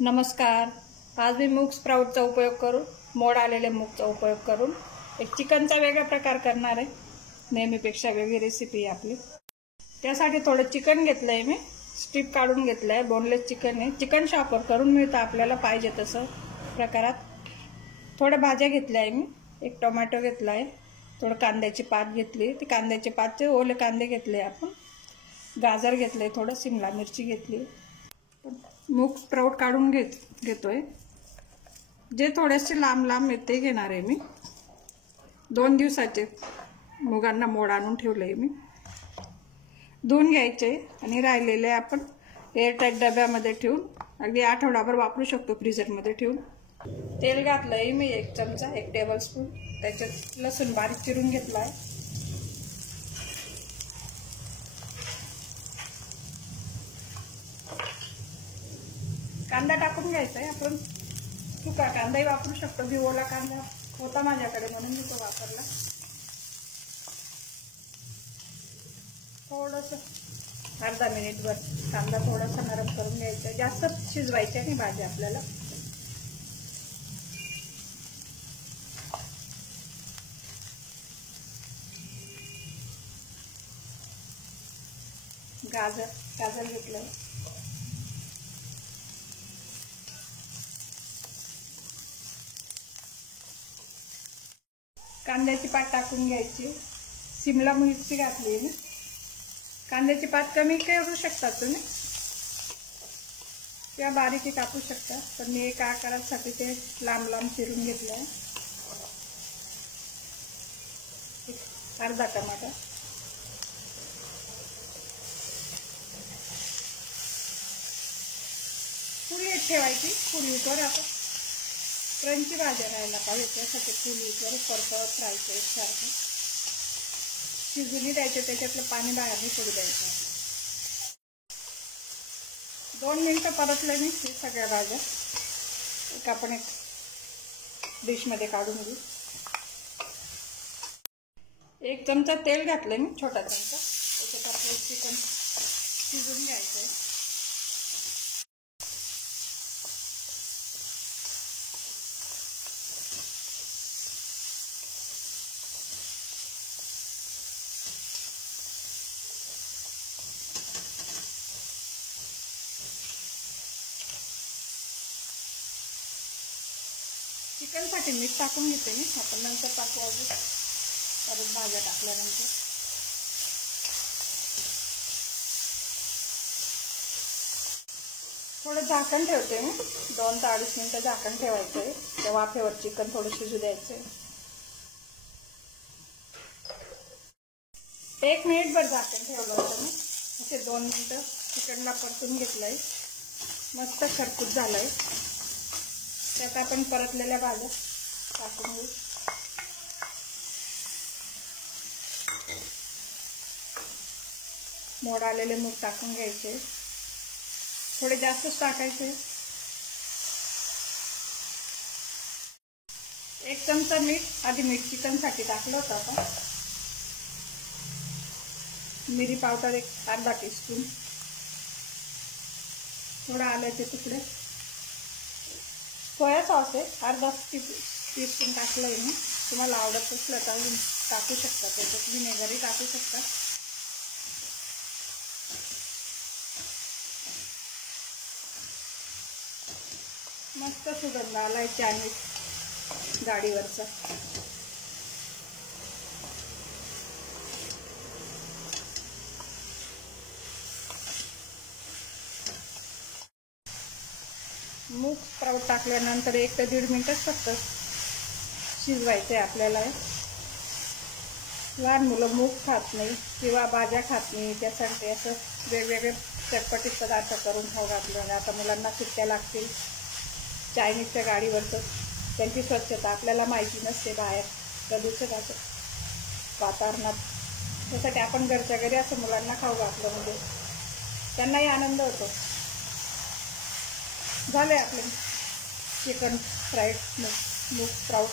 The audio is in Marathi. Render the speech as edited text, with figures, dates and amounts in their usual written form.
नमस्कार. आज मी मूग स्प्राउटचा उपयोग करून मोड आलेले मूगचा उपयोग करून एक चिकनचा वेगळा प्रकार करणार आहे. नेहमीपेक्षा वेगळी रेसिपी आहे आपली. त्यासाठी थोडं चिकन घेतलं आहे, मी स्ट्रिप काढून घेतलं आहे. बोनलेस चिकन आहे. चिकन शॉपर करून मिळतं आपल्याला पाहिजे तसं प्रकारात. थोड्या भाज्या घेतल्या आहे मी. एक टोमॅटो घेतला आहे. थोडं कांद्याची पात घेतली. ते कांद्याचे पातचे ओले कांदे घेतले आपण. गाजर घेतले, थोडं शिमला मिरची घेतली. मूग स्प्राउट काढून घेतोय. जे थोडेसे लांब लांब येते घेणार आहे मी. 2 दिवसाचे मुगांना मोड आणून ठेवले मी. धुवून घ्यायचे आणि राहिलेले आपण एअरटाईट डब्यामध्ये ठेवून अगदी आठवडाभर वापरू शकतो फ्रीजरमध्ये ठेवून. तेल घातलंय मी 1 चमचा, 1 टेबलस्पून. त्याच्यात लसूण बारीक चिरून घेतलाय. कांदा टाकून घ्यायचा आहे. आपण सुका कांदाही वापरू शकतो. मी ओला कांदा होता माझ्याकडे म्हणून मी तो वापरला. थोडंसं अर्धा मिनिटभर कांदा थोडासा नरम करून घ्यायचा. जास्त शिजवायची नाही भाजी आपल्याला. गाजर घेतलं. कांद्याची पात टाकून घ्यायची. शिमला मिरची घातली मी. कांद्याची पात कमी करू शकता तुम्ही किंवा बारीक कापू शकता, पण मी एका आकारासाठी ते लांब लांब चिरून घेतलं आहे. अर्धा टमाटा, पुरी ठेवायची. पुरीवर आता क्रंची भाज्या राहायला पाहिजे, त्यासाठी पुरीवर परतवत राहायचं. एकसारखं शिजून द्यायचे. त्याच्यातलं पाणी बाहेर निघू द्यायचं. 2 मिनिटं परतलं मी हे सगळ्या भाज्या. आपण एक डिशमध्ये काढून घेऊ. 1 चमचा तेल घातलं मी, छोटा चमचा. त्याच्यात आपलं चिकन शिजून घ्यायचं आहे. चिकनसाठी मीठ टाकून घेते मी. आपण नंतर टाकू अजून, परत भाज्या टाकल्यानंतर. थोडं झाकण ठेवते मी. 2 ते 2.5 मिनिटं झाकण ठेवायचं आहे. त्या वाफेवर चिकन थोडं शिजू द्यायचं आहे. 1 मिनिटभर झाकण ठेवलं होतं मी. असे 2 मिनिटं चिकनला परतून घेतलंय. मस्त खरपूस झालंय. त्यात आपण परतलेल्या भाज्या टाकून घेऊ. मोड आलेले मूग टाकून घ्यायचे. थोडे जास्तच टाकायचे. 1 चमचा मीठ. आधी मीठ चिकनसाठी टाकलं होतं आपण. मिरी पावडर 1 अर्धा टीस्पून. थोडा आल्याचे तुकडे. सोया सॉस आहे अर्धा टीस्पून टाकलंय मी. तुम्हाला आवडत असलं तर अजून टाकू शकता. त्याच्यात विनेगरही टाकू शकता. मस्त सुगंध आलाय चायनीज गाडीवरचा. मूग स्प्राउट टाकल्यानंतर 1 ते 1.5 मिनिटच फक्त शिजवायचे आपल्याला. लहान मुलं मूग खात नाही किंवा भाज्या खात नाही, त्यासाठी असं वेगवेगळे चटपटीत पदार्थ करून खाऊ घातले. आता मुलांना सुट्ट्या लागतील. चायनीजच्या गाडीवरचं त्यांची स्वच्छता आपल्याला माहिती नसते. बाहेर प्रदूषणाचं वातावरणात. त्यासाठी आपण घरच्या घरी असं मुलांना खाऊ घातलं म्हणजे त्यांनाही आनंद होतो. झाले आपले चिकन फ्राईड मूग स्प्राउट.